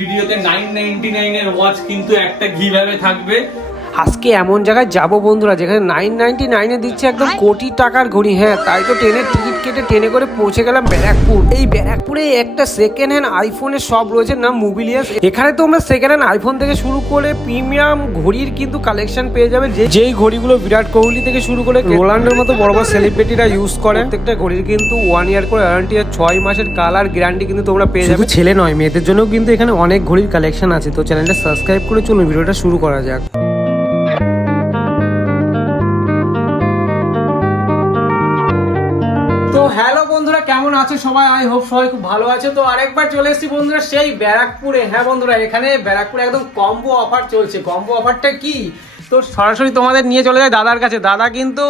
ভিডিওতে 999 এর ওয়াচ কিন্তু একটা গিভঅ্যাওয়ে থাকবে। আজকে এমন জায়গায় যাবো বন্ধুরা যেখানে 999 এ দিচ্ছে একদম কোটি টাকার ঘড়ি। হ্যাঁ, তাই তো ট্রেনের টিকিট কেটে ট্রেনে করে পৌঁছে গেলাম ব্যারাকপুর। এই ব্যারাকপুরে একটা সেকেন্ড হ্যান্ড আইফোনের শপ রয়েছে, নাম মোবিলিয়াস। এখানে তোমরা সেকেন্ড হ্যান্ড আইফোন থেকে শুরু করে প্রিমিয়াম ঘড়ির কিন্তু কালেকশন পেয়ে যাবে, যেই ঘড়িগুলো বিরাট কোহলি থেকে শুরু করে রোনাল্ডোর মতো বড় বড় সেলিব্রিটিরা ইউজ করে। প্রত্যেকটা ঘড়ির কিন্তু 1 ইয়ার করে ওয়ারেন্টি আর 6 মাসের কালার গ্যারান্টি কিন্তু তোমরা পেয়ে যাবে। ছেলে নয়, মেয়েদের জন্য কিন্তু এখানে অনেক ঘড়ির কালেকশন আছে। তো চ্যানেলটা সাবস্ক্রাইব করে চলুন ভিডিওটা শুরু করা যাক। তো হ্যালো বন্ধুরা, কেমন আছো সবাই? আই হোপ সবাই খুব ভালো আছে। তো আরেকবার চলে এসেছি বন্ধুরা সেই ব্যারাকপুরে। হ্যাঁ বন্ধুরা, এখানে ব্যারাকপুরে একদম কম্বো অফার চলছে। কম্বো অফারটা কি? তো সরাসরি তোমাদের নিয়ে চলে যায় দাদার কাছে। দাদা কিন্তু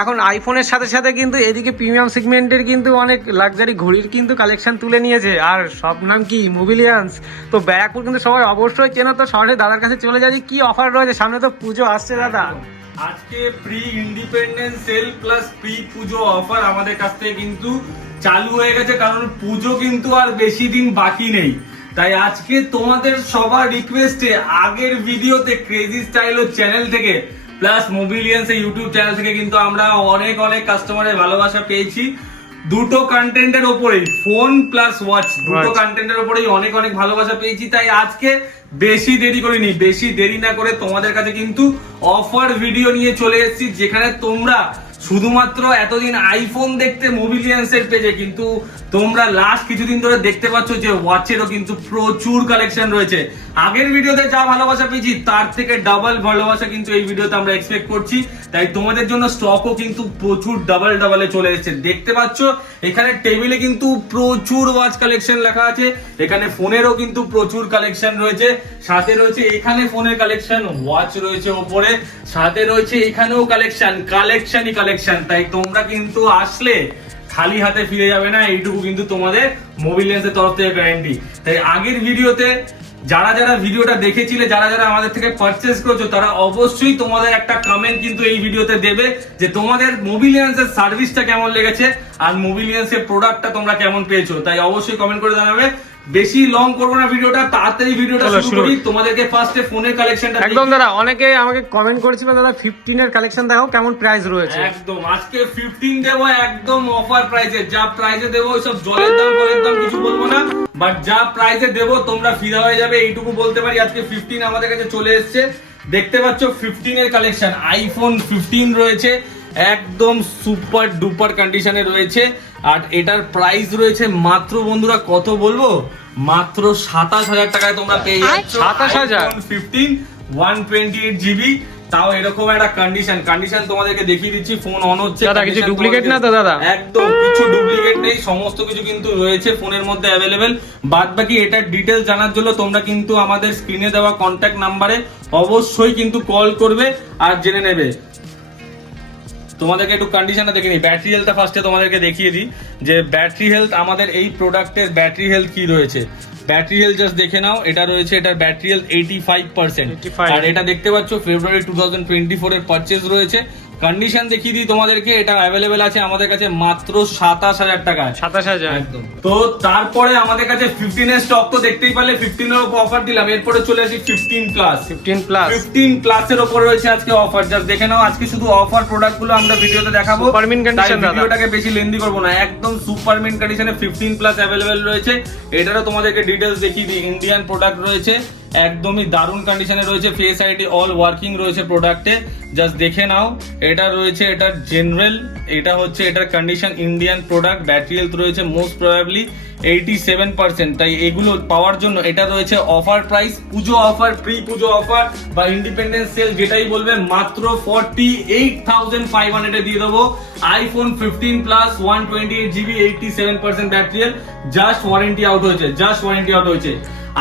এখন আইফোনের সাথে সাথে কিন্তু এদিকে প্রিমিয়াম সেগমেন্টের কিন্তু অনেক লাক্সারি ঘড়ির কিন্তু কালেকশন তুলে নিয়েছে। আর সব নাম কি মোবিলিয়ান্স। তো ব্যারাকপুর কিন্তু সবাই অবশ্যই চেনো। তো সরাসরি দাদার কাছে চলে যাচ্ছি, কি অফার রয়েছে। সামনে তো পুজো আসছে দাদা। আজকে pre independence sale plus pre Puja offer আমাদের কাছ থেকে কিন্তু চালু হয়ে গেছে, কারণ পুজো কিন্তু আর বেশি দিন বাকি নেই। তাই আজকে তোমাদের সবার রিকোয়েস্টে আগের ভিডিওতে ক্রেজি স্টাইল চ্যানেল থেকে প্লাস মোবিলিয়ান্স ইউটিউব চ্যানেল থেকে কিন্তু আমরা অনেক কাস্টমারের ভালোবাসা পেয়েছি। দুটো কন্টেন্টের ওপরেই, ফোন প্লাস ওয়াচ, দুটো কন্টেন্টের ওপরেই অনেক ভালোবাসা পেয়েছি। তাই আজকে বেশি দেরি করিনি, বেশি দেরি না করে তোমাদের কাছে কিন্তু অফার ভিডিও নিয়ে চলে এসেছি, যেখানে তোমরা শুধুমাত্র এতদিন আইফোন দেখতে মোবিলিয়ান্সের পেজে, কিন্তু তোমরা লাস্ট কিছুদিন ধরে দেখতে পাচ্ছ যে ওয়াচেরও কিন্তু প্রচুর কালেকশন রয়েছে। আগের ভিডিওতে যা ভালোবাসা পেয়েছি তার থেকে ডাবল ভালোবাসা কিন্তু এই ভিডিওতে আমরা এক্সপেক্ট করছি। তাই তোমাদের জন্য স্টকও কিন্তু প্রচুর ডাবলে চলে এসেছে। দেখতে পাচ্ছ এখানে টেবিলে কিন্তু প্রচুর ওয়াচ কালেকশন লেখা আছে, এখানে ফোনেরও কিন্তু প্রচুর কালেকশন রয়েছে। সাথে রয়েছে এখানে ফোনের কালেকশন, ওয়াচ রয়েছে ওপরে, সাথে রয়েছে এখানেও কালেকশনই কালেকশন। তাই তোমরা কিন্তু আসলে খালি হাতে ফিরে যাবে না, এইটুকু কিন্তু তোমাদের মোবিলিয়ান্সের তরফ থেকে গ্যারান্টি। তাই আগের ভিডিওতে যারা ভিডিওটা দেখেছিলে, যারা আমাদের থেকে পারচেজ করেছো, তারা অবশ্যই তোমাদের একটা কমেন্ট কিন্তু এই ভিডিওতে দেবে যে তোমাদের মোবিলিয়ান্সের সার্ভিসটা কেমন লেগেছে আর মোবিলিয়ান্সের প্রোডাক্টটা তোমরা কেমন পেয়েছো। তাই অবশ্যই কমেন্ট করে জানাবে। বেশি লং করবো না ভিডিওটা, তাড়াতাড়ি ভিডিওটা শুরু করি। তোমাদেরকে ফার্স্টে ফোনের কালেকশনটা একদম দাদা, অনেকে আমাকে কমেন্ট করেছিল দাদা 15 এর কালেকশন দেখাও, কেমন প্রাইস রয়েছে। একদম আজকে 15 দেবো একদম অফার প্রাইসে। যা প্রাইসে দেবো ওইসব জলের দাম কিছু বলবো না, বাট যা প্রাইসে দেবো তোমরা ফিদা হয়ে যাবে, এইটুকু বলতে পারি। আজকে 15 আমাদের কাছে চলে এসেছে। দেখতে পাচ্ছ 15 এর কালেকশন, আইফোন 15 রয়েছে, একদম সুপার ডুপার কন্ডিশনে রয়েছে। আর এটার প্রাইস রয়েছে মাত্র বন্ধুরা কত বলবো, মাত্র 27,000 টাকায় তোমরা পেয়ে যাচ্ছ 27,000 15 128 জিবি। তাও এরকম একটা কন্ডিশন তোমাদেরকে দেখিয়ে দিচ্ছি। ফোন অন হচ্ছে, দাদা কিছু ডুপ্লিকেট না তো দাদা? একদম কিছু ডুপ্লিকেট নেই, সমস্ত কিছু কিন্তু রয়েছে ফোনের মধ্যে অ্যাভেলেবেল। বাদ বাকি এটার ডিটেলস জানার জন্য তোমরা কিন্তু আমাদের স্ক্রিনে দেওয়া কন্ট্যাক্ট নাম্বারে অবশ্যই কিন্তু কল করবে আর জেনে নেবে। তোমাদেরকে একটু কন্ডিশনটা দেখে নিই। ব্যাটারি হেলথটা ফার্স্টে তোমাদেরকে দেখিয়ে দিই যে ব্যাটারি হেলথ আমাদের এই প্রোডাক্টের ব্যাটারি হেলথ কি রয়েছে। ব্যাটারি হেলথ জাস্ট দেখে নাও, এটা রয়েছে, এটার ব্যাটারি হেলথ 85%। আর এটা দেখতে পাচ্ছ ফেব্রুয়ারি 2024 এর পারচেজ রয়েছে। কন্ডিশন দেখিয়ে দিই তোমাদেরকে, এটা অ্যাভেলেবেল আছে আমাদের কাছে মাত্র 27,000 টাকায়। 27,000 একদম। তো তারপরে আমাদের কাছে 15 এর স্টক তো দেখতেই পারলে, 15 এর উপর অফার দিলাম। এরপরে চলে আসি 15 প্লাস এর উপর রয়েছে আজকে অফার। জাস্ট দেখে নাও, আজকে শুধু অফার প্রোডাক্ট গুলো আমরা ভিডিওতে দেখাবো। সুপারমিন কন্ডিশন দাদা, ভিডিওটাকে বেশি লেন্দি করব না, একদম সুপারমিন কন্ডিশনে 15 প্লাস অ্যাভেলেবেল রয়েছে। এটারও তোমাদেরকে ডিটেইলস দেখিয়ে দিই। ইন্ডিয়ান প্রোডাক্ট রয়েছে, একদমই দারুণ কন্ডিশনে রয়েছে, ফেস আইডি অল ওয়ার্কিং রয়েছে প্রোডাক্টে। জাস্ট দেখে নাও, এটা রয়েছে এটার জেনারেল, এটা হচ্ছে এটার condition Indian product. Battery health রয়েছে মোস্ট প্রবাবলি 87%। তাই এগুলো পাওয়ার জন্য এটা রয়েছে অফার প্রাইস, পুজো অফার, প্রি পুজো অফার বা ইন্ডিপেন্ডেন্স সেল যেটাই বলবে, মাত্র 48,500 এ দিয়ে দেবো iPhone 15 plus 128 GB 87% battery health. Just warranty out হয়েছে।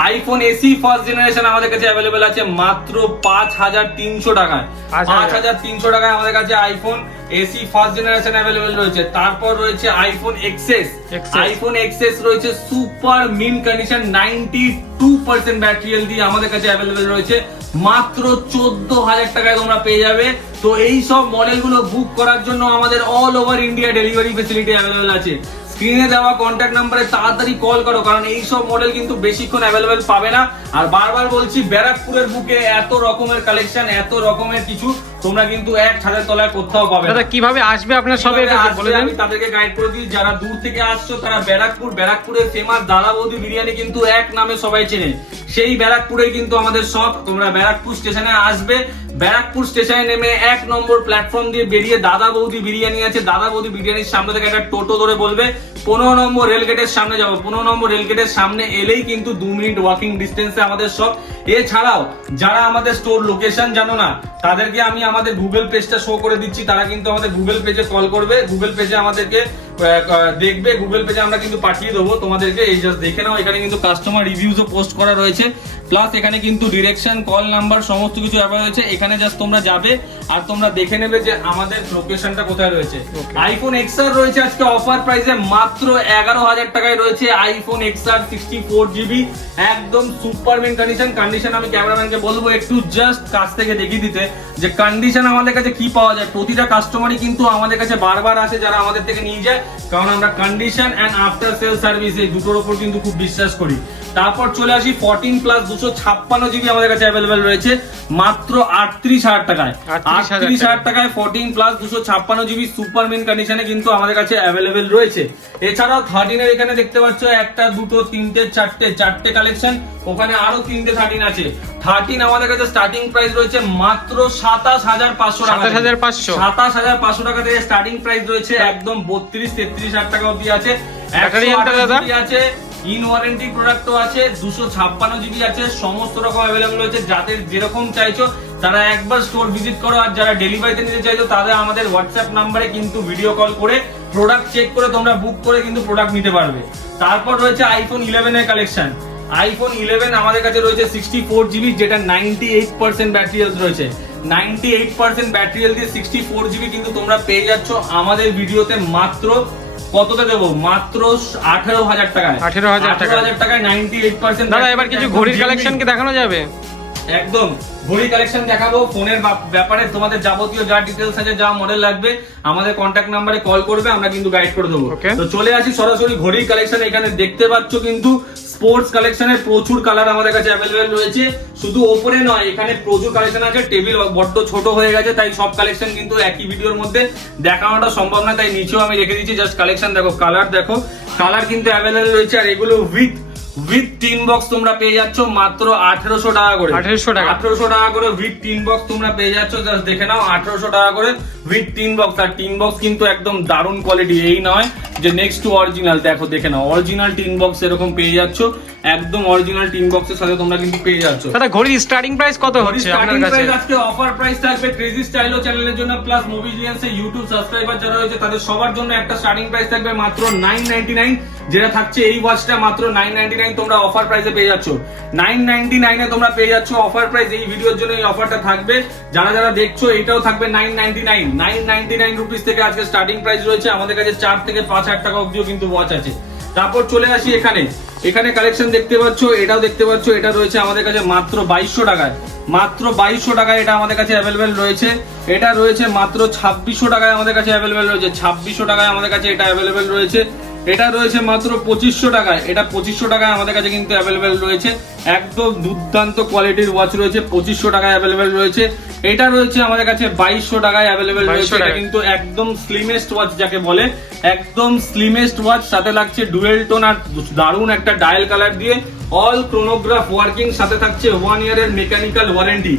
আইফোন এসি ফার্স্ট জেনারেশন আমাদের কাছে অ্যাভেলেবেল আছে মাত্র 5,300 টাকায়। 5,300 টাকায় আমাদের কাছে iPhone AC first generation available রয়েছে। তারপর রয়েছে আইফোন এক্সএস রয়েছে super mint condition 92% battery health দিয়ে আমাদের কাছে অ্যাভেলেবেল রয়েছে মাত্র 14,000 টাকায় তোমরা পেয়ে যাবে। তো এই সব মডেলগুলো বুক করার জন্য আমাদের all over India delivery facility available আছে। স্ক্রিনে দেওয়া কন্ট্যাক্ট নাম্বারে তাড়াতাড়ি কল করো, কারণ এই সব মডেল কিন্তু বেশিক্ষণ অ্যাভেলেবেল পাবে না। আর বারবার বলছি, ব্যারাকপুরের বুকে এত রকমের কালেকশন, এত রকমের কিছু তোমরা কিন্তু এক ছাদের তলায় কোথাও পাবে না। দাদা কিভাবে আসবে আপনার সবে এটা বলে দেন। আমি তাদেরকে গাইড করে দিই, যারা দূর থেকে আসছো তারা ব্যারাকপুরের ফেমাস দাদা বৌদি বিরিয়ানি কিন্তু এক নামে সবাই চেনে, সেই ব্যারাকপুরে কিন্তু আমাদের সব। তোমরা ব্যারাকপুর স্টেশনে আসবে, ব্যারাকপুর স্টেশনে নেমে 1 নম্বর প্ল্যাটফর্ম দিয়ে বেরিয়ে দাদা বৌদি বিরিয়ানি আছে, দাদা বৌদি বিরিয়ানির সামনে থেকে একটা টোটো ধরে বলবে 15 নম্বর রেলগেটের সামনে যাবো। 15 নম্বর রেলগেটের সামনে এলেই কিন্তু 2 মিনিট ওয়াকিং ডিস্টেন্সে আমাদের সব। এছাড়াও যারা আমাদের স্টোর লোকেশন জানো না, তাদেরকে আমি আমাদের গুগল পেজটা শো করে দিচ্ছি, তারা কিন্তু আমাদের গুগল পেজে কল করবে, গুগল পেজে আমাদেরকে দেখবে, গুগল পেজে আমরা কিন্তু পাঠিয়ে দেবো তোমাদেরকে। এই জাস্ট দেখে নাও, এখানে কিন্তু কাস্টমার রিভিউজও পোস্ট করা রয়েছে, প্লাস এখানে কিন্তু ডিরেকশন, কল নাম্বার সমস্ত কিছু অ্যাভেলেবল রয়েছে। এখানে জাস্ট তোমরা যাবে আর তোমরা দেখে নেবে যে আমাদের লোকেশনটা কোথায় রয়েছে। আইফোন XR রয়েছে আজকে অফার প্রাইসে মাত্র 11,000 টাকায় রয়েছে আইফোন XR 64GB, একদম সুপার মেন কন্ডিশন। আমি ক্যামেরাম্যানকে বলবো একটু জাস্ট কাছ থেকে দেখিয়ে দিতে যে কন্ডিশন আমাদের কাছে কি পাওয়া যায়। প্রতিটা কাস্টমারই কিন্তু আমাদের কাছে বারবার আসে যারা আমাদের থেকে নিয়ে যায়, কারণ আমরা condition and after sale service এই দুটোর উপর কিন্তু খুব বিশ্বাস করি। তারপর চলে আসি 14 প্লাস 256GB আমাদের কাছে অ্যাভেলেবেল রয়েছে মাত্র 38,000 টাকায়। 38,000 টাকায় 14 প্লাস 256GB সুপার মিন কন্ডিশনে কিন্তু আমাদের কাছে অ্যাভেলেবেল রয়েছে। এছাড়াও 13 এর এখানে দেখতে পাচ্ছ 1টা 2টো 3টে 4টে কালেকশন, ওখানে আরো 3টে 13 আছে। 13 আমাদের কাছে স্টার্টিং প্রাইস রয়েছে মাত্র 27,500 টাকা। 27,500 টাকা থেকে স্টার্টিং প্রাইস রয়েছে, একদম 32-33,000 টাকা অবধি আছে। 128GB আছে, ইন ওয়ারেন্টি প্রোডাক্টও আছে, 256GB আছে, সমস্ত রকম অ্যাভেলেবল রয়েছে। যাদের যেরকম চাইছো তারা একবার স্টোর ভিজিট করো, আর যারা ডেলিভারিতে নিতে চাইছো তাদের আমাদের হোয়াটসঅ্যাপ নাম্বারে কিন্তু ভিডিও কল করে প্রোডাক্ট চেক করে তোমরা বুক করে কিন্তু প্রোডাক্ট নিতে পারবে। তারপর রয়েছে আইফোন 11 এর কালেকশন। আইফোন 11 আমাদের কাছে রয়েছে 64GB, যেটা 98% ব্যাটারি হেলথ রয়েছে। 98% ব্যাটারি হেলথ দিয়ে 64GB কিন্তু তোমরা পেয়ে যাচ্ছ আমাদের ভিডিওতে মাত্র কততে দেবো, মাত্র 18,000 টাকায়। 18,000 টাকায় 98%। দাদা এবার কিছু ঘড়ির কালেকশন কি দেখানো যাবে? একদম ঘড়ি কালেকশন দেখাবো। ফোনের ব্যাপারে তোমাদের যাবতীয় যা ডিটেলস আছে, যা মডেল লাগবে আমাদের কন্ট্যাক্ট নাম্বারে কল করবে, আমরা কিন্তু গাইড করে দেবো। তো চলে আসি সরাসরি ঘড়ির কালেকশন। এখানে দেখতে পাচ্ছ কিন্তু স্পোর্টস কালেকশনের প্রচুর কালার আমাদের কাছে অ্যাভেলেবেল রয়েছে। শুধু ওপরে নয়, এখানে প্রচুর কালেকশন আছে। টেবিল বড্ড ছোট হয়ে গেছে, তাই সব কালেকশন কিন্তু একই ভিডিওর মধ্যে দেখানোটা সম্ভব না, তাই নিচেও আমি রেখে দিচ্ছি। জাস্ট কালেকশন দেখো, কালার দেখো, কালার কিন্তু অ্যাভেলেবেল রয়েছে। আর এগুলো উইথ টিন বক্স তোমরা পেয়ে যাচ্ছ মাত্র 1800 টাকা করে। 1800 টাকা করে উইথ টিন বক্স তোমরা পেয়ে যাচ্ছ। জাস্ট দেখে নাও, 1800 টাকা করে উইথ টিন বক্স। আর টিন বক্স কিন্তু একদম দারুণ কোয়ালিটি, এই নয় যে নেক্সট টু অরিজিনাল। দেখো, দেখে নাও, অরিজিনাল টিন বক্স এরকম পেয়ে যাচ্ছ, একদম অরিজিনাল টিন বক্সের সাথে তোমরা কিন্তু পেয়ে যাচ্ছ। দাদা ঘড়ির স্টার্টিং প্রাইস কত হচ্ছে আপনার কাছে? আজকে অফার প্রাইস থাকবে ক্রেজি স্টাইলো চ্যানেলের জন্য, প্লাস মুভিলিয়ান্স এর ইউটিউব সাবস্ক্রাইবার যারা রয়েছে তাদের সবার জন্য একটা স্টার্টিং প্রাইস থাকবে মাত্র 999, যেটা থাকছে এই ওয়াচটা মাত্র 999 তোমরা অফার প্রাইসে পেয়ে যাচ্ছ। 999 এ তোমরা পেয়ে যাচ্ছ অফার প্রাইস। এই ভিডিওর জন্য এই অফারটা থাকবে, যারা যারা দেখছো এটাও থাকবে 999 রুপিস থেকে আজকে স্টার্টিং প্রাইস রয়েছে। আমাদের কাছে 4 থেকে 5,000 টাকা অবধিও কিন্তু ওয়াচ আছে। তারপর চলে আসি এখানে কালেকশন দেখতে পাচ্ছ, এটাও দেখতে পাচ্ছ, এটা রয়েছে আমাদের কাছে মাত্র 2200 টাকায়। মাত্র 2200 টাকায় এটা আমাদের কাছে অ্যাভেলেবেল রয়েছে। এটা রয়েছে মাত্র 2600 টাকায় আমাদের কাছে অ্যাভেলেবেল রয়েছে। 2600 টাকায় আমাদের কাছে এটা অ্যাভেলেবেল রয়েছে। এটা রয়েছে মাত্র 2500 টাকায়। এটা 2500 টাকায় আমাদের কাছে কিন্তু অ্যাভেলেবেল রয়েছে। একদম দুর্দান্ত কোয়ালিটির ওয়াচ রয়েছে, 2500 টাকায় অ্যাভেলেবেল রয়েছে। এটা রয়েছে আমাদের কাছে 2200 টাকায় অ্যাভেলেবেল রয়েছে। এটা কিন্তু একদম স্লিমেস্ট ওয়াচ যাকে বলে, একদম স্লিমেস্ট ওয়াচ, সাথে লাগছে ডুয়েল টোন আর দারুণ একটা ডায়াল কালার দিয়ে অল ক্রোনোগ্রাফ ওয়ার্কিং, সাথে থাকছে 1 ইয়ারের মেকানিক্যাল ওয়ারেন্টি।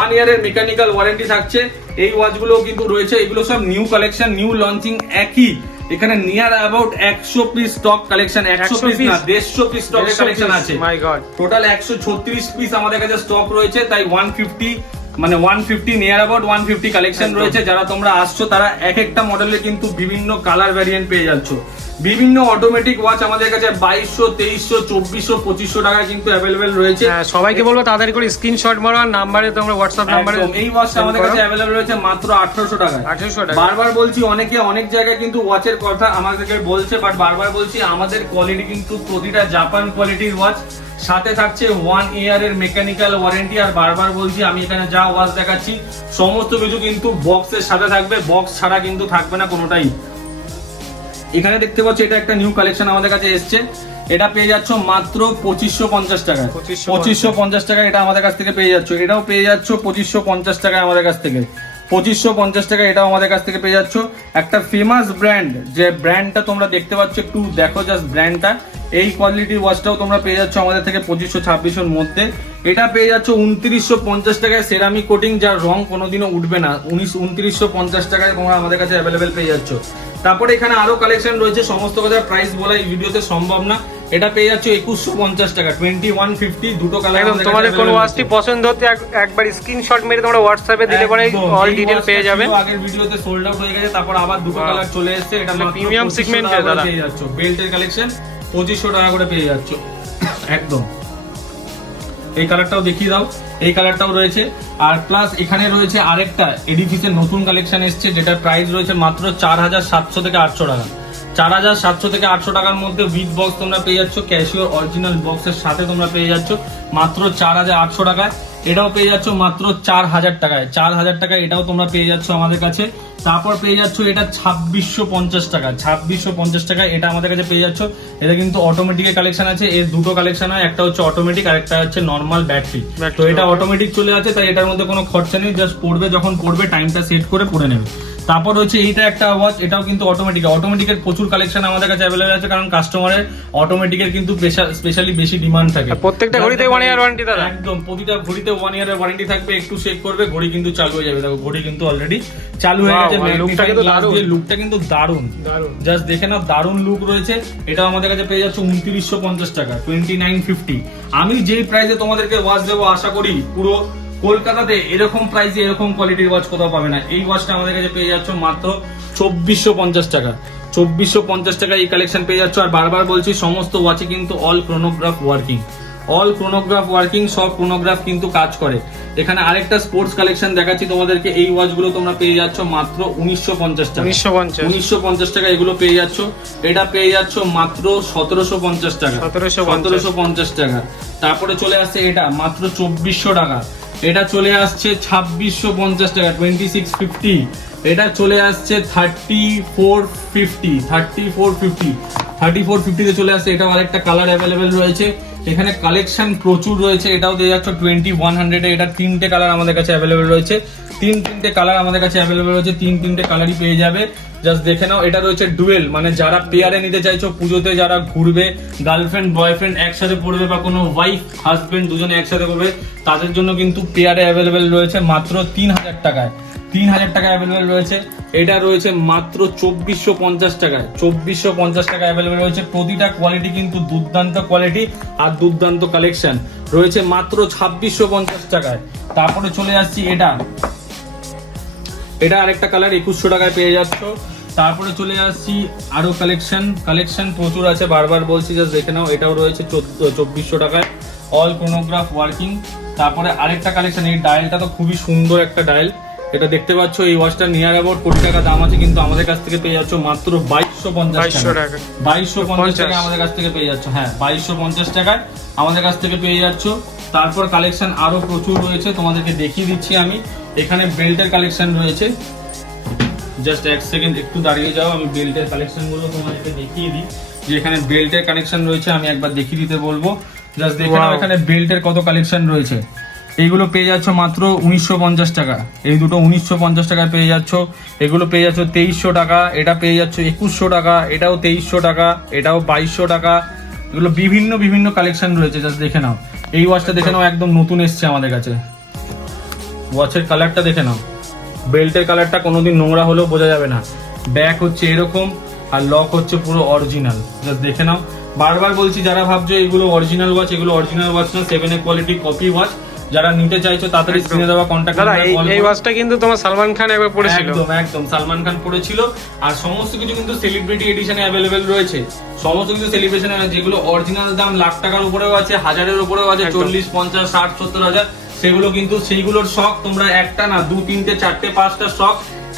1 ইয়ারের মেকানিক্যাল ওয়ারেন্টি থাকছে। এই ওয়াচগুলো কিন্তু রয়েছে, এগুলো সব নিউ কালেকশন, নিউ লঞ্চিং। একই এখানে near about 100 piece stock collection, 100 piece না 150 পিস স্টক কালেকশন আছে। মাই গড, টোটাল 136 পিস আমাদের কাছে স্টক রয়েছে, তাই 150 নিয়ার অ্যাবাউট 150 কালেকশন রয়েছে। যারা তোমরা আসছো তারা এক একটা মডেলে কিন্তু বিভিন্ন কালার ভ্যারিয়েন্ট পেয়ে যাচ্ছ। বিভিন্ন অটোমেটিক ওয়াচ আমাদের কাছে 2200, 2300, 2400, 2500 টাকায় কিন্তু অ্যাভেলেবেল রয়েছে। সবাইকে বলবো তাদের করে স্ক্রিনশট মারো, আর নাম্বারে তোমরা হোয়াটসঅ্যাপ নাম্বারে। এই ওয়াচটা আমাদের কাছে অ্যাভেলেবেল রয়েছে মাত্র 1800 টাকায়। 1800 টাকা। বারবার বলছি, অনেকে অনেক জায়গায় কিন্তু ওয়াচের কথা আমাদেরকে বলছে, বাট বারবার বলছি আমাদের কোয়ালিটি কিন্তু প্রতিটা জাপান কোয়ালিটির ওয়াচ, সাথে থাকছে 1 ইয়ারের মেকানিক্যাল ওয়ারেন্টি। আর বারবার বলছি, আমি এখানে যা ওয়াচ দেখাচ্ছি সমস্ত কিছু কিন্তু বক্সের সাথে থাকবে, বক্স ছাড়া কিন্তু থাকবে না কোনোটাই। এখানে দেখতে পাচ্ছ এটা একটা নিউ কালেকশন আমাদের কাছে এসছে, এটা পেয়ে যাচ্ছ মাত্র 2550 টাকায়। 2550 টাকায় এটা আমাদের কাছ থেকে পেয়ে যাচ্ছ। এটাও পেয়ে যাচ্ছ 2550 টাকায় আমাদের কাছ থেকে। 2550 টাকা এটাও আমাদের কাছ থেকে পেয়ে যাচ্ছ। একটা ফেমাস ব্র্যান্ড, যে ব্র্যান্ডটা তোমরা দেখতে পাচ্ছ, একটু দেখো জাস্ট ব্র্যান্ডটা, এই কোয়ালিটির ওয়াচটাও তোমরা পেয়ে যাচ্ছ আমাদের থেকে 2500-2600 মধ্যে। এটা পেয়ে যাচ্ছ 2950 টাকায় সেরামিক কোটিং, যার রং কোনোদিনও উঠবে না। 2950 টাকায় তোমরা আমাদের কাছে অ্যাভেলেবেল পেয়ে যাচ্ছ। তারপরে এখানে আরো কালেকশন রয়েছে, সমস্ত কথা প্রাইস বলা এই ভিডিওতে সম্ভব না। এটা পেয়ে যাচ্ছ 2150 টাকা, 2150, দুটো কালার। তোমাদের কোন ওয়াচটি পছন্দ হতে একবার স্ক্রিনশট মেরে তোমরা হোয়াটসঅ্যাপে দিলে পরে অল ডিটেইল পেয়ে যাবে। আগের ভিডিওতে সোল্ড আউট হয়ে গেছে, তারপর আবার দুটো কালার চলে এসেছে। এটা মাত্র প্রিমিয়াম সেগমেন্টে দাদা পেয়ে যাচ্ছ। বেল্টের কালেকশন 2500 টাকা করে পেয়ে যাচ্ছ একদম। এই কালারটাও দেখিয়ে দাও, এই কালারটাও রয়েছে। আর প্লাস এখানে রয়েছে আরেকটা এডিফিসের নতুন কালেকশন এসছে, যেটার প্রাইস রয়েছে মাত্র 4700 থেকে 800 টাকা। 4700 থেকে 800 টাকার মধ্যে উইথ বক্স তোমরা পেয়ে যাচ্ছ, ক্যাশিওর অরিজিনাল বক্সের সাথে তোমরা পেয়ে যাচ্ছ মাত্র 4800 টাকায়। এটাও পেয়ে যাচ্ছ মাত্র 4000 টাকায়। 4000 টাকায় এটাও তোমরা পেয়ে যাচ্ছ আমাদের কাছে। তারপর পেয়ে যাচ্ছ এটা 2650 টাকা। 2650 টাকায় এটা আমাদের কাছে পেয়ে যাচ্ছ। এটা কিন্তু অটোমেটিকের কালেকশন আছে, এর দুটো কালেকশন হয়, একটা হচ্ছে অটোমেটিক আর একটা হচ্ছে নর্মাল ব্যাটারি। তো এটা অটোমেটিক চলে আছে, তাই এটার মধ্যে কোনো খরচা নেই, জাস্ট পড়বে, যখন পড়বে টাইমটা সেট করে পড়ে নেবে। তারপর হচ্ছে এইটা একটা ওয়াচ, এটাও কিন্তু অটোমেটিক। অটোমেটিকের প্রচুর কালেকশন আমাদের কাছে অ্যাভেলেবল আছে, কারণ কাস্টমারের অটোমেটিকের কিন্তু স্পেশালি বেশি ডিমান্ড থাকে। প্রত্যেকটা ঘড়িতে 1 ইয়ার ওয়ারেন্টি দাদা। একদম, প্রতিটা ঘড়িতে 1 ইয়ারের ওয়ারেন্টি থাকবে। একটু চেক করবে, ঘড়ি কিন্তু চালু হয়ে যাবে। দেখো ঘড়ি কিন্তু অলরেডি চালু হয়ে গেছে। লুকটা কিন্তু দারুণ, জাস্ট দেখে নাও, দারুণ লুক রয়েছে। এটাও আমাদের কাছে পেয়ে যাচ্ছে 2950 টাকা, 2950। আমি যেই প্রাইসে তোমাদেরকে ওয়াচ দেবো, আশা করি পুরো কলকাতাতে এরকম প্রাইসে এরকম কোয়ালিটির ওয়াচ কোথাও পাবে না। এই ওয়াচটা আমাদের কাছে পেয়ে যাচ্ছ মাত্র 2450 টাকা। 2450 টাকা এই কালেকশন পেয়ে যাচ্ছ। আর বারবার বলছি, সমস্ত ওয়াচে কিন্তু all chronograph working, all chronograph working, সব ক্রোনোগ্রাফ কিন্তু কাজ করে। এখানে আরেকটা স্পোর্টস কালেকশন দেখাচ্ছি তোমাদেরকে। এই ওয়াচগুলো তোমরা পেয়ে যাচ্ছ মাত্র 1950 টাকা। 1950 টাকা এগুলো পেয়ে যাচ্ছ। এটা পেয়ে যাচ্ছ মাত্র 1750 টাকা। 1750 টাকা। তারপরে চলে আসছে এটা মাত্র 2400 টাকা। এটা চলে আসছে 2650 টাকা, 2650। এটা চলে আসছে 3450 তে চলে আসছে। এটাও আরেকটা কালার অ্যাভেলেবেল রয়েছে। এখানে কালেকশন প্রচুর রয়েছে। এটাও দিয়ে যাচ্ছ 2100 এ। এটা 3টে কালার আমাদের কাছে অ্যাভেলেবেল রয়েছে। তিনটে কালার আমাদের কাছে অ্যাভেলেবেল রয়েছে। তিনটে কালারই পেয়ে যাবে। জাস্ট দেখে নাও, এটা রয়েছে ডুয়েল, মানে যারা পেয়ারে নিতে চাইছো, পুজোতে যারা ঘুরবে, গার্লফ্রেন্ড বয়ফ্রেন্ড একসাথে পড়বে, বা কোনো ওয়াইফ হাজবেন্ড দুজনে একসাথে করবে, তাদের জন্য কিন্তু পেয়ারে অ্যাভেলেবেল রয়েছে মাত্র 3000 টাকায়। 3000 টাকা অ্যাভেলেবেল রয়েছে। এটা রয়েছে মাত্র 2450 টাকায়। 2450 টাকা অ্যাভেলেবেল রয়েছে। প্রতিটা কোয়ালিটি কিন্তু দুর্দান্ত কোয়ালিটি আর দুর্দান্ত কালেকশন রয়েছে মাত্র 2650 টাকায়। তারপরে চলে আসছি এটা আরেকটা কালার 2100 টাকায় পেয়ে যাচ্ছ। তারপরে চলে আসছি আরো কালেকশন প্রচুর আছে, বারবার বলছি, জাস্ট দেখে নাও। এটাও রয়েছে 2400 টাকায়, অল ক্রোনোগ্রাফ ওয়ার্কিং। তারপরে আরেকটা কালেকশন, এই ডায়ালটা তো খুবই সুন্দর একটা ডায়াল। এটা দেখতে পাচ্ছ, এই ওয়াচটা নিয়ার অ্যাবাউট কোটি টাকা দাম আছে, কিন্তু আমাদের কাছ থেকে পেয়ে যাচ্ছ মাত্র 2250 টাকা। 2250 টাকা আমাদের কাছ থেকে পেয়ে যাচ্ছ। হ্যাঁ, 2250 টাকায় আমাদের কাছ থেকে পেয়ে যাচ্ছ। তারপর কালেকশন আরো প্রচুর রয়েছে, তোমাদেরকে দেখিয়ে দিচ্ছি আমি। এখানে বেল্টের কালেকশন রয়েছে। জাস্ট এক সেকেন্ড একটু দাঁড়িয়ে যাও, আমি বেল্টের কালেকশন গুলো তোমাদেরকে দেখিয়ে দিই। যে এখানে বেল্টের কালেকশন রয়েছে, আমি একবার দেখিয়ে দিতে বলবো। জাস্ট দেখে নাও এখানে বেল্টের কত কালেকশন রয়েছে। এইগুলো পেয়ে যাচ্ছ মাত্র 1950 টাকা। এই দুটো 1950 টাকায় পেয়ে যাচ্ছ। এগুলো পেয়ে যাচ্ছ 2300 টাকা। এটা পেয়ে যাচ্ছ 2100 টাকা। এটাও 2300 টাকা। এটাও 2200 টাকা। এগুলো বিভিন্ন কালেকশন রয়েছে। জাস্ট দেখে নাও, এই ওয়াচটা দেখে নাও, একদম নতুন এসছে আমাদের কাছে। ওয়াচের কালারটা দেখে নাও, বেল্টের কালারটা কোনোদিন নোংরা হলেও বোঝা যাবে না। ব্যাক হচ্ছে এরকম, আর লক হচ্ছে পুরো অরিজিনাল। জাস্ট দেখে নাও। বারবার বলছি, যারা ভাবছো এগুলো অরিজিনাল ওয়াচ, এগুলো অরিজিনাল ওয়াচ না, 7A কোয়ালিটি কপি ওয়াচ। যারা নিতে চাইছো তাড়াতাড়ি স্ক্রিনে দেওয়া কন্টাক্ট নাম্বারে কল করো। এই ওয়াচটা কিন্তু তোমার সালমান খান একবার পড়েছিল। একদম সালমান খান পড়েছিল। আর সমস্ত কিছু কিন্তু সেলিব্রিটি এডিশনে अवेलेबल রয়েছে। সমস্ত কিছু সেলিব্রেশনে, যেগুলো অরিজিনাল দাম লাখ টাকার উপরেও আছে, হাজারের উপরেও আছে, 40, 50, 60, 70 হাজার, সেগুলো কিন্তু সেইগুলোর শখ তোমরা একটা না, 2, 3, 4, 5টা শখ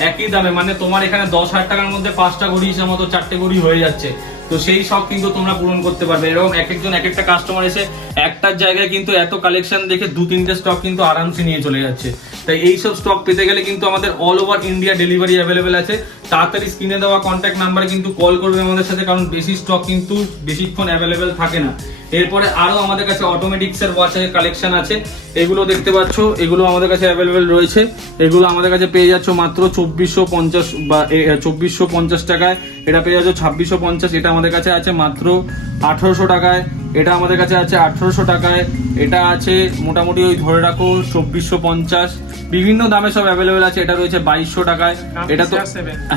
একই দামে, মানে তোমার এখানে 10,000 টাকার মধ্যে 5টা ঘড়ি হিসাব মতো 4টে ঘড়ি হয়ে যাচ্ছে। তো সেই সব কিন্তু তোমরা পূরণ করতে পারবে। এরকম একজন এক একটা কাস্টমার এসে একটার জায়গায় কিন্তু এত কালেকশন দেখে 2-3টে স্টক কিন্তু আরামসে নিয়ে চলে যাচ্ছে। তাই এইসব স্টক পেতে গেলে কিন্তু আমাদের all over India delivery available আছে। তাড়াতাড়ি স্ক্রিনে দেওয়া কন্ট্যাক্ট নাম্বারে কিন্তু কল করবে আমাদের সাথে, কারণ বেশি স্টক কিন্তু বেশিক্ষণ অ্যাভেলেবেল থাকে না। এরপরে আরো আমাদের কাছে অটোমেটিক্স এর ওয়াচের কালেকশন আছে, এগুলো দেখতে পাচ্ছ, এগুলো আমাদের কাছে অ্যাভেলেবেল রয়েছে। এগুলো আমাদের কাছে পেয়ে যাচ্ছ মাত্র 2450 বা 2450 টাকায়, এটা পেয়ে যাচ্ছ 2650, এটা আমাদের কাছে আছে মাত্র 1800 টাকায়, এটা আমাদের কাছে আছে 1800 টাকায়, এটা আছে মোটামুটি ওই ধরে রাখো 2450, বিভিন্ন দামে সব অ্যাভেলেবেল আছে। এটা রয়েছে 2200 টাকায়, এটা তো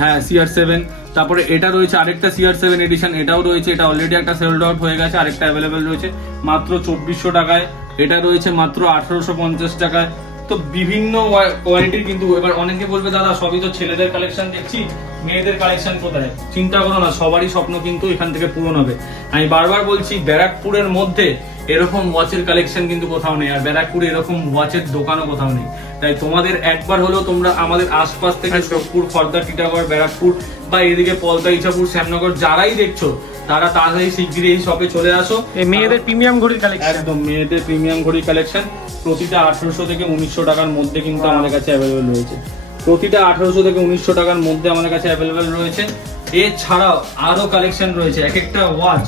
হ্যাঁ CR7। তারপরে এটা রয়েছে আরেকটা CR7 এডিশন, এটাও রয়েছে, এটা অলরেডি একটা সেলড আউট হয়ে গেছে, আরেকটা অ্যাভেলেবেল রয়েছে মাত্র 2400 টাকায়, এটা রয়েছে মাত্র 1850 টাকায়। তো বিভিন্ন কোয়ালিটির কিন্তু, এবার অনেকে বলবে দাদা সবই তো ছেলেদের কালেকশন দেখছি, মেয়েদের কালেকশন কোথায়? চিন্তা করো না, সবারই স্বপ্ন কিন্তু এখান থেকে পূরণ হবে। আমি বারবার বলছি, ব্যারাকপুরের মধ্যে এরকম ওয়াচের কালেকশন কিন্তু কোথাও নেই, আর ব্যারাকপুরে এরকম ওয়াচের দোকানও কোথাও নেই। তাই তোমাদের একবার হলেও তোমরা আমাদের আশপাশ থেকে সোদপুর, খড়দা, টিটাগড়, ব্যারাকপুর বা এদিকে পলতা, ইছাপুর, শ্যামনগর যারাই দেখছো, তারা তাড়াতাড়ি শিগগিরই এই শপে চলে আসো। মেয়েদের প্রিমিয়াম ঘড়ির কালেকশন, একদম মেয়েদের প্রিমিয়াম ঘড়ি কালেকশন প্রতিটা 1800 থেকে 1900 টাকার মধ্যে কিন্তু আমাদের কাছে অ্যাভেলেবেল রয়েছে। প্রতিটা 1800 থেকে 1900 টাকার মধ্যে আমাদের কাছে অ্যাভেলেবেল রয়েছে। এছাড়াও আরো কালেকশন রয়েছে, এক একটা ওয়াচ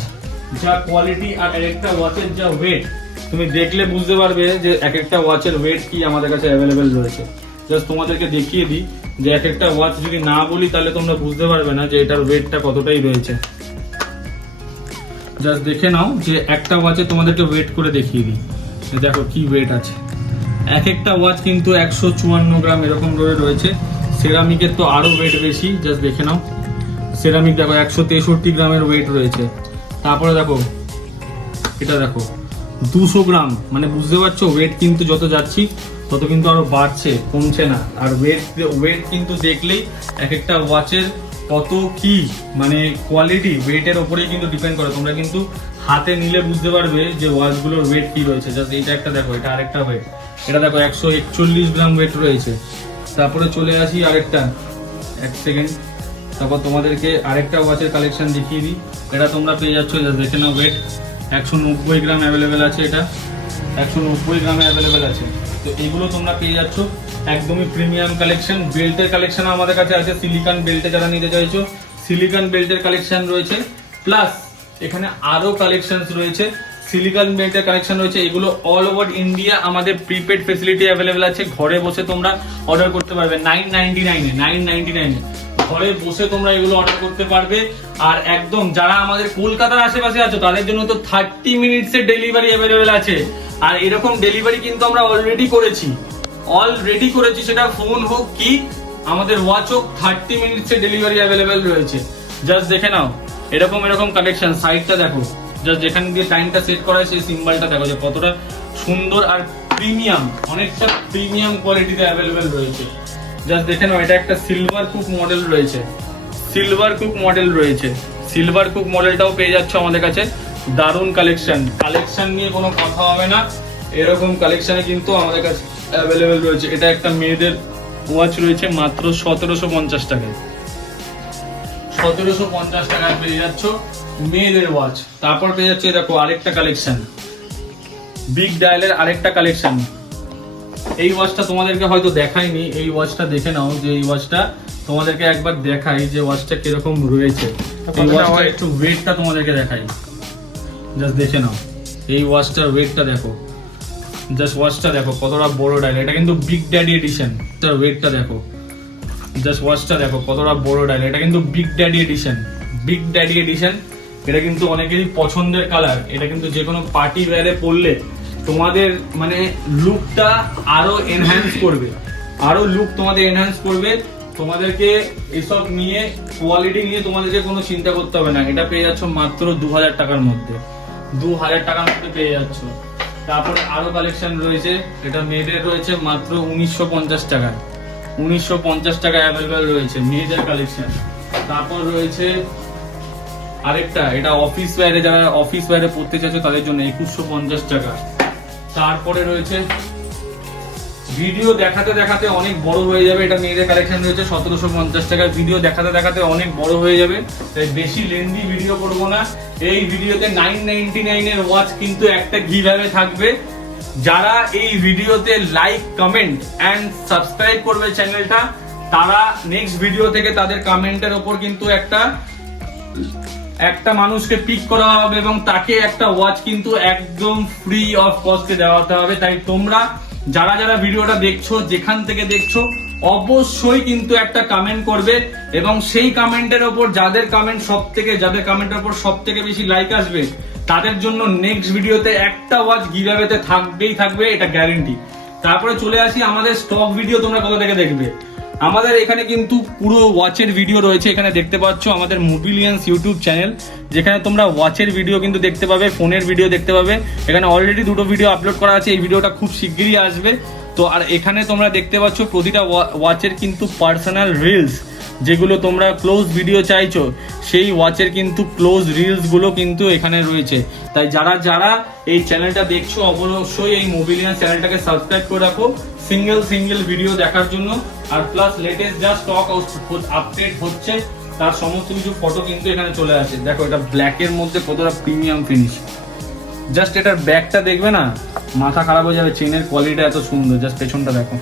যা কোয়ালিটি আর এক একটা ওয়াচের যা ওয়েট, তুমি দেখলে বুঝতে পারবে যে এক একটা ওয়াচের ওয়েট কি আমাদের কাছে অ্যাভেলেবেল রয়েছে। জাস্ট তোমাদেরকে দেখিয়ে দিই যে এক একটা ওয়াচ যদি না বলি তাহলে তোমরা বুঝতে পারবে না যে এটার ওয়েটটা কতটাই রয়েছে। জাস্ট দেখে নাও যে একটা ওয়াচে তোমাদেরকে ওয়েট করে দেখিয়ে দিই, দেখো কি ওয়েট আছে। এক একটা ওয়াচ কিন্তু 154 গ্রাম এরকম করে রয়েছে। সেরামিকের তো আরো ওয়েট বেশি, জাস্ট দেখে নাও। সেরামিক দেখো 163 গ্রামের ওয়েট রয়েছে। তারপরে দেখো এটা দেখো 200 গ্রাম, মানে বুঝতে পারছো ওয়েট কিন্তু যত যাচ্ছি তত কিন্তু আরো বাড়ছে, কমছে না। আর ওয়েট কিন্তু দেখলেই এক একটা ওয়াচের কত কি মানে কোয়ালিটি ওয়েটের ওপরেই কিন্তু ডিপেন্ড করে। তোমরা কিন্তু হাতে নিলে বুঝতে পারবে যে ওয়াচগুলোর ওয়েট কি রয়েছে। জাস্ট এটা একটা দেখো, এটা আরেকটা ওয়েট, এটা দেখো 141 গ্রাম ওয়েট রয়েছে। তারপরে চলে আসি আরেকটা, এক সেকেন্ড, তারপর তোমাদেরকে আরেকটা ওয়াচের কালেকশন দেখিয়ে দিই। এটা তোমরা পেয়ে যাচ্ছ, জাস্ট দেখে নাও, ওয়েট 190 গ্রাম অ্যাভেলেবেল আছে, এটা 190 গ্রামে অ্যাভেলেবেল আছে। তো এগুলো তোমরা পেয়ে যাচ্ছ একদমই প্রিমিয়াম কালেকশন। বেল্টের কালেকশন আমাদের কাছে আছে, সিলিকন বেল্টে যারা নিতে চাইছো সিলিকন বেল্টের কালেকশন রয়েছে, প্লাস এখানে আরো কালেকশন রয়েছে, সিলিকন বেল্টের কালেকশন রয়েছে। এগুলো অল ওভার ইন্ডিয়া আমাদের প্রিপেড ফেসিলিটি অ্যাভেলেবেল আছে। ঘরে বসে তোমরা অর্ডার করতে পারবে 999 ঘরে বসে তোমরা এগুলো অর্ডার করতে পারবে। আর একদম যারা আমাদের কলকাতার আশেপাশে আছো তাদের জন্য তো 30 মিনিটসের ডেলিভারি অ্যাভেলেবেল আছে। আর এরকম ডেলিভারি কিন্তু আমরা অলরেডি করেছি, সেটা ফোন হোক কি আমাদের ওয়াচ হোক, 30 মিনিটসের ডেলিভারি অ্যাভেলেবেল রয়েছে। জাস্ট দেখে নাও এরকম কালেকশন, সাইডটা দেখো, জাস্ট যেখানে দিয়ে টাইমটা সেট করা হয় সেই সিম্বলটা দেখো যে কতটা সুন্দর আর প্রিমিয়াম, অনেকটা প্রিমিয়াম কোয়ালিটিতে অ্যাভেলেবেল রয়েছে। জাস্ট দেখে নাও, এটা একটা সিলভার কুক মডেল রয়েছে, সিলভার কুক মডেলটাও পেয়ে যাচ্ছে আমাদের কাছে। দারুণ কালেকশন নিয়ে কোনো কথা হবে না, এরকম কালেকশনে কিন্তু আমাদের কাছে অ্যাভেলেবেল রয়েছে। এটা একটা মেয়েদের ওয়াচ রয়েছে মাত্র 1750 টাকায়, 1750 টাকায় পেয়ে যাচ্ছ মেয়েদের ওয়াচ। তারপর পেয়ে যাচ্ছে দেখো আরেকটা কালেকশন, বিগ ডায়ালের আরেকটা কালেকশন। এই ওয়াচটা তোমাদেরকে হয়তো দেখাইনি, এই ওয়াচটা দেখে নাও, যে এই ওয়াচটা তোমাদেরকে একবার দেখাই যে ওয়াচটা কিরকম রয়েছে। এই ওয়াচটা একটু ওয়েটটা তোমাদেরকে দেখাই, জাস্ট দেখে নাও এই ওয়াচটার ওয়েটটা দেখো, জাস্ট ওয়াচটা দেখো কতটা বড় ডায়াল। এটা কিন্তু বিগ ড্যাডি এডিশন, তার ওয়েটটা দেখো, জাস্ট ওয়াচটা দেখো কতটা বড় ডায়াল। এটা কিন্তু বিগ ড্যাডি এডিশন, এটা কিন্তু অনেকেরই পছন্দের কালার। এটা কিন্তু যে কোনো পার্টি ওয়্যারে পরলে তোমাদের মানে লুকটা আরো এনহ্যান্স করবে, তোমাদেরকে এসব নিয়ে কোয়ালিটি নিয়ে তোমাদেরকে কোনো চিন্তা করতে হবে না। এটা পেয়ে যাচ্ছ মাত্র 2000 টাকার মধ্যে, 2000 টাকার মধ্যে পেয়ে যাচ্ছ। তারপরে আরো কালেকশন রয়েছে, এটা মেয়েদের রয়েছে মাত্র 1950 টাকা, 1950 টাকা অ্যাভেলেবেল রয়েছে মেয়েদের কালেকশন। তারপর রয়েছে আরেকটা, এটা অফিস ওয়্যারে পড়তে চাইছো তাদের জন্য 2150 টাকা। তারপরে রয়েছে, ভিডিও দেখাতে অনেক বড় হয়ে যাবে, এটা মেয়েদের কালেকশন রয়েছে 1750 টাকা। ভিডিও দেখাতে অনেক বড় হয়ে যাবে, তাই বেশি লেন্দি ভিডিও করবো না। এই ভিডিওতে 999 এর ওয়াচ কিন্তু একটা গিভঅ্যাওয়ে থাকবে, যারা এই ভিডিওতে লাইক কমেন্ট এন্ড সাবস্ক্রাইব করবে চ্যানেলটা, তারা নেক্সট ভিডিও থেকে তাদের কমেন্টের ওপর কিন্তু একটা মানুষকে পিক করা হবে এবং তাকে একটা ওয়াচ কিন্তু একদম ফ্রি অফ কস্টে দেওয়াতে হবে। তাই তোমরা যারা যারা ভিডিওটা দেখছো, যেখান থেকে দেখছো, অবশ্যই কিন্তু একটা কমেন্ট করবে এবং সেই কমেন্টের ওপর যাদের কমেন্টের ওপর সব থেকে বেশি লাইক আসবে তাদের জন্য নেক্সট ভিডিওতে একটা ওয়াচ গিভঅ্যাওয়েতে থাকবে, এটা গ্যারেন্টি। তারপরে চলে আসি আমাদের স্টক ভিডিও তোমরা কোথা থেকে দেখবে। আমাদের এখানে কিন্তু পুরো ওয়াচের ভিডিও রয়েছে, এখানে দেখতে পাচ্ছ আমাদের মোবিলিয়ান্স ইউটিউব চ্যানেল, যেখানে তোমরা ওয়াচের ভিডিও কিন্তু দেখতে পাবে, ফোনের ভিডিও দেখতে পাবে। এখানে অলরেডি 2টো ভিডিও আপলোড করা আছে, এই ভিডিওটা খুব শিগগিরই আসবে। তো আর এখানে তোমরা দেখতে পাচ্ছ প্রতিটা ওয়াচের কিন্তু পার্সোনাল রিলস, যেগুলো তোমরা ক্লোজ ভিডিও চাইছো, সেই ওয়াচের কিন্তু ক্লোজ রিলস গুলো কিন্তু এখানে রয়েছে। তাই যারা যারা এই চ্যানেলটা দেখছো অবশ্যই এই মোবিলিয়ান্স চ্যানেলটাকে সাবস্ক্রাইব করে রাখো সিঙ্গেল ভিডিও দেখার জন্য। আর প্লাস লেটেস্ট যা স্টক আপডেট হচ্ছে তার সমস্ত কিছু ফটো কিন্তু এখানে চলে আসে। দেখো এটা ব্ল্যাকের মধ্যে কতটা প্রিমিয়াম ফিনিশ, জাস্ট এটার ব্যাকটা দেখবে না, মাথা খারাপ হয়ে যাবে, চেনের কোয়ালিটি এত সুন্দর। জাস্ট পেছনটা দেখো,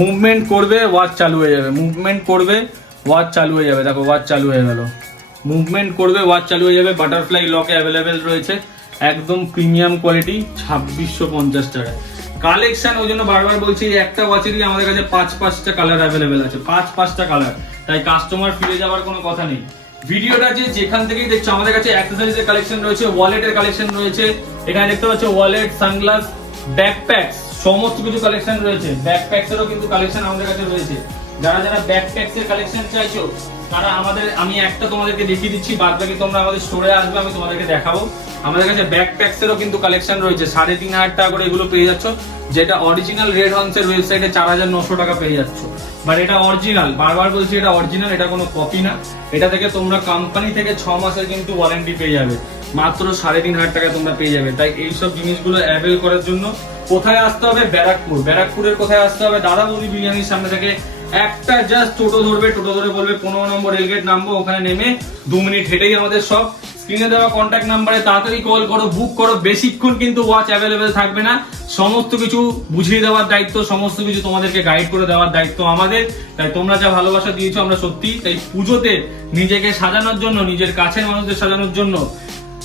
মুভমেন্ট করবে ওয়াচ চালু হয়ে যাবে, মুভমেন্ট করবে ওয়াচ চালু হয়ে যাবে। দেখো ওয়াচ চালু হয়ে গেল, মুভমেন্ট করবে ওয়াচ চালু হয়ে যাবে। বাটারফ্লাই লকে অ্যাভেলেবেল রয়েছে, একদম প্রিমিয়াম কোয়ালিটি, 2650 টাকায় কালেকশন। ওই জন্য বারবার বলছি একটা ওয়াচেরই আমাদের কাছে 5টা কালার অ্যাভেলেবেল আছে, 5টা কালার। তাই কাস্টমার ফিরে যাওয়ার কোনো কথা নেই। ভিডিওটা যেখান থেকেই দেখছো, আমাদের কাছে অ্যাক্সেসরিজের কালেকশন রয়েছে, ওয়ালেটের কালেকশন রয়েছে। এখানে দেখতে পাচ্ছ ওয়ালেট, সানগ্লাস, ব্যাকপ্যাকস, সমস্ত কিছু কালেকশন রয়েছে। ব্যাকপ্যাকসেরও কিন্তু কালেকশন আমাদের কাছে রয়েছে। যারা যারা ব্যাকপ্যাকসের কালেকশন চাইছো তারা আমি একটা তোমাদেরকে দেখিয়ে দিচ্ছি, বাদ বাকি তোমরা আমাদের স্টোরে আসবে, আমি তোমাদেরকে দেখাবো। আমাদের কাছে ব্যাকপ্যাকসেরও কিন্তু কালেকশন রয়েছে, 3500 টাকা করে এগুলো পেয়ে যাচ্ছ, যেটা অরিজিনাল রেড হর্নসের ওয়েবসাইটে 4900 টাকা পেয়ে যাচ্ছ। বাট এটা অরিজিনাল, বারবার বলছি এটা অরিজিনাল, এটা কোনো কপি না। এটা থেকে তোমরা কোম্পানি থেকে 6 মাসের কিন্তু ওয়ারেন্টি পেয়ে যাবে, মাত্র 3500 টাকা তোমরা পেয়ে যাবে। তাই এইসব জিনিসগুলো অ্যাভেল করার জন্য কোথায় আসতে হবে? ব্যারাকপুরের কোথায় আসতে হবে? দাদা বৌদি বিরিয়ানির সামনে থেকে একটা জাস্ট টোটো ধরে বলবে 15 নম্বর রেলগেট নামবো, ওখানে নেমে 2 মিনিট হেঁটেই আমাদের সব। স্ক্রিনে দেওয়া কন্ট্যাক্ট নাম্বারে তাড়াতাড়ি কল করো, বুক করো। বেশিক্ষণ কিন্তু ওয়াচ অ্যাভেলেবেল থাকবে না, সমস্ত কিছু বুঝিয়ে দেওয়ার দায়িত্ব, সমস্ত কিছু তোমাদেরকে গাইড করে দেওয়ার দায়িত্ব আমাদের। তাই তোমরা যা ভালোবাসা দিয়েছো আমরা সত্যি, তাই পুজোতে নিজেকে সাজানোর জন্য, নিজের কাছের মানুষদের সাজানোর জন্য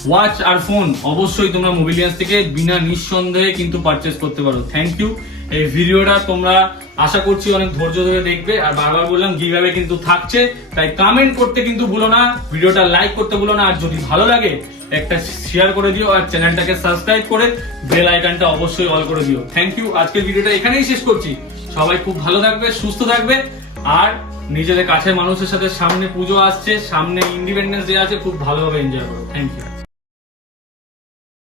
ওয়াচ আর ফোন অবশ্যই তোমরা মোবিলিয়ান্স থেকে বিনা নিঃসন্দেহে কিন্তু পারচেস করতে পারো। Thank you. এই ভিডিওটা তোমরা আশা করছি অনেক ধৈর্য ধরে দেখবে। আর বারবার বললাম গিভঅ্যাওয়ে কিন্তু থাকছে, তাই কমেন্ট করতে কিন্তু ভুলো না, ভিডিওটা লাইক করতে ভুলো না। আর যদি ভালো লাগে একটা শেয়ার করে দিও, আর চ্যানেলটাকে সাবস্ক্রাইব করে বেল আইকনটা অবশ্যই অল করে দিও। Thank you. আজকের ভিডিওটা এখানেই শেষ করছি। সবাই খুব ভালো থাকবে, সুস্থ থাকবে, আর নিজেদের কাছের মানুষের সাথে, সামনে পুজো আসছে, সামনে ইন্ডিপেন্ডেন্স ডে আছে, খুব ভালোভাবে এনজয় করো। Thank you.